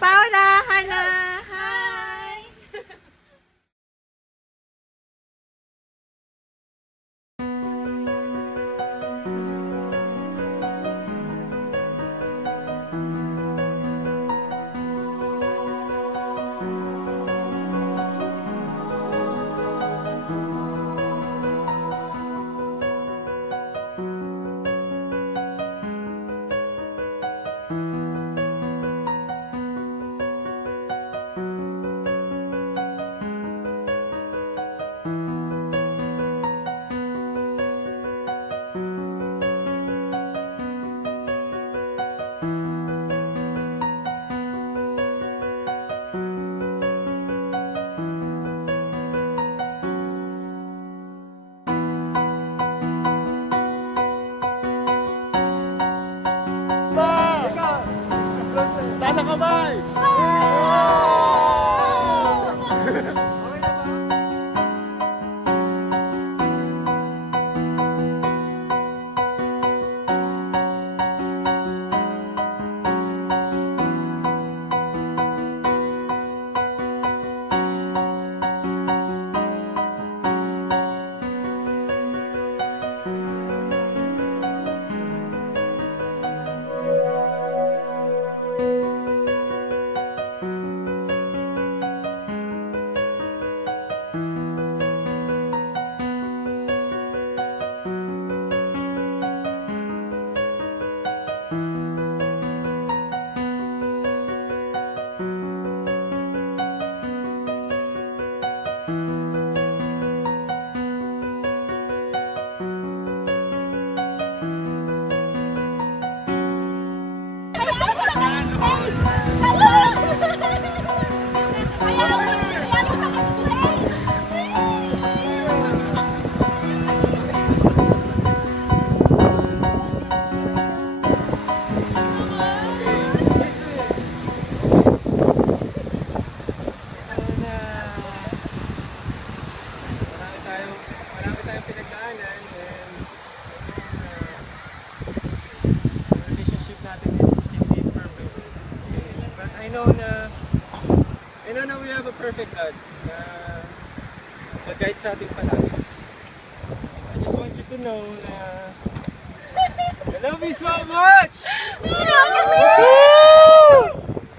Paula, hello! Hi! Tanda kamay! I know na we have a perfect God na mag-guide sa ating palagi. I just want you to know na I love you so much! Is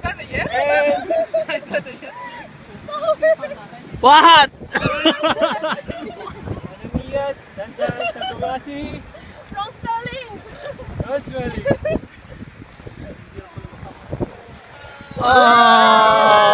that a yes? Is that a yes? What? Manamiyat, dandan, tatubasi. Wrong spelling! Rosemary. Oh!